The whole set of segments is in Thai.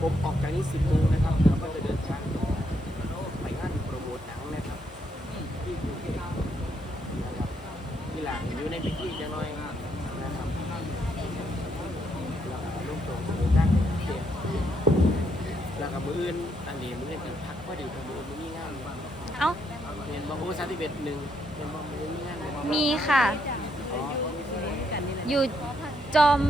ผมออกจากนี้สิบโมนะครับแล้วก็จะเดินทางต่อไปงานโปรโมทหนังนะครับที่อหลัอยู่ในพิธีจะน้อยนะครับล้วก็ลูกโป่งจะตั้งเสียแล้วก็มืออื่น อันนี้มืออื่นเป็นพักพอดีพอมืออื่นมีงานเอ้า เรียนบางโอ้สาธิตเบ็ดหนึ่งเป็นบางมือมีงานบ่มีค่ะ อ๋ออยู่จอม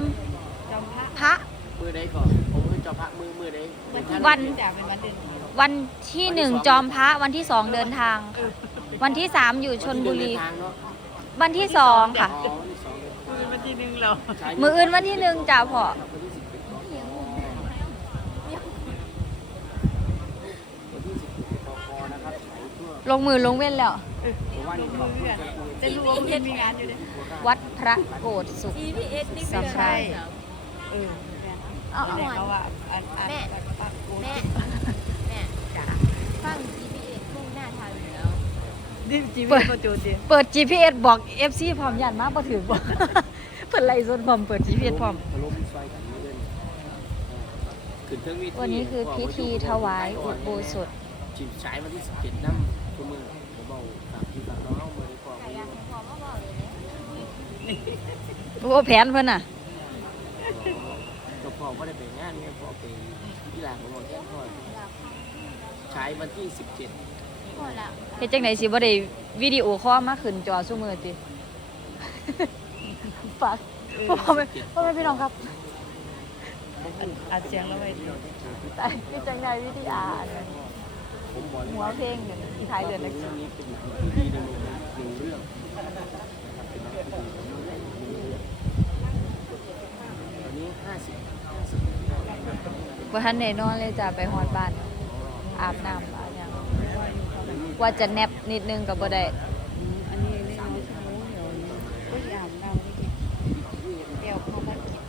พระมือใดก่อนผมมือเจ้าพระมือมือใดเป็นท่าวันจากเป็นวันเดือนวันที่หนึ่งจอมพระวันที่สองเดินทางค่ะวันที่สามอยู่ชนบุรีวันที่เดินทางเนาะวันที่สองค่ะ อ๋อวันที่สองเดินทางเป็นวันที่หนึ่งเราใช้มืออื่นวันที่หนึ่งจ้าพ่อ วันที่สิบเป็นกอวันที่สิบเป็นกอนะครับใช้ทั่ว ลงมือลงเว้นแล้วผมว่านี่ของผู้จัดมือจะรู้ว่ามันมีงานอยู่เลยวัดพระโกฏสุข GPS นี่สัคือมอะภาไรษณ์เออเอาเอาเอาเขาว่าอันอันปักโกแม่ แม่จ๋าฟัง GPS มุ่งหน้าทางเหนือดิจีวีก็จูดีเปิด GPS บอก FC พร้อมยันมากพอถือบอก เปิดไล่ส่วนพร้อมเปิด GPS พร้อม ถล่มซอยกันมือเดินขึ้นเครื่องวิธีวันนี้คือพิธีถวายอุโบสถ จีบฉายวันที่สิบเจ็ดน้ำตัวมือผมบอกฝากพี่ฝากน้องมือดีกว่าใครอยากให้พอมาบอกเลยนะโอ้แผนเพิ่นน่ะก็พอว่าได้ไปงานเนี่ยพอไปที่หลานของเราแค่พอฉายวันที่สิบเจ็ดพอแล้วเฮ็ดจังไดสิบ่ได้วิดีโอคอลมาขึ้นจอซุมื้อติฝากพ่อแม่พ่อแม่พี่น้องครับอัดเสียงแล้วไว้ตายพี่จังไดวิดีอาร์ผมบอกเลย หัวว่าเพลงเนี่ยที่ท้ายเดือนเรื่นี้องนี้เพิธีในหนึ่งเรื่องตอนนี้ห้าสิบห้าสิบบ่ทันได้นอนเลยจ้ะไปฮอดบ้าน อาบน้ำอาบหยังว่าจะแนบนิดนึงก็บ่ได้ อันนี้เล่นน้อยชั่วโมงเดียวก็ยามเราเดียวพอมากิน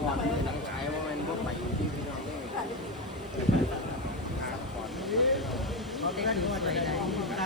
พอที่จะนั่งใช้ว่ามันบ่ไปที่พี่น้องได้ ลื่นเขา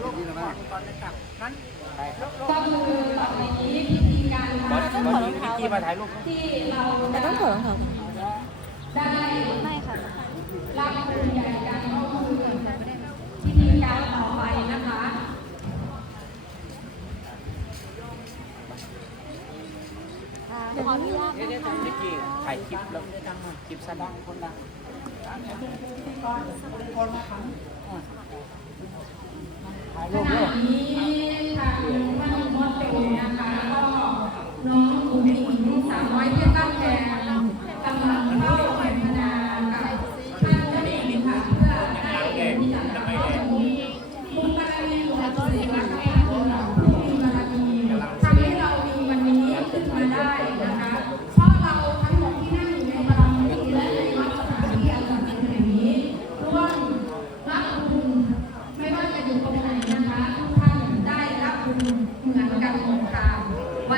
โลกก่อนะคะก็คือต่อไปนี้พิธีการบอสบอสมีวิกกี้มาถ่ายรูปที่เราแต่ต้องถอดรองเท้าได้ไม่ค่ะรับบุญใหญ่กันก็คือพิธีการต่อไปนะคะขออนุญาตเดี๋ยวจะวิธีถ่ายคลิปแล้วคลิปสั้นคนดัง ขณะนี้ทางท่านมอสเตนะคะก็น้องอุ๋งอิงสามร้อยเพื่อนบ้าน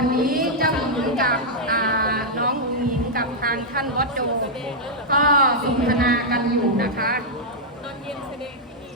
นนี้เจ้าหญิงกับน้องหญิงกับทางท่านวัดโจก็สนทนากันอยู่นะคะ ตอนเย็นแสดงที่นี่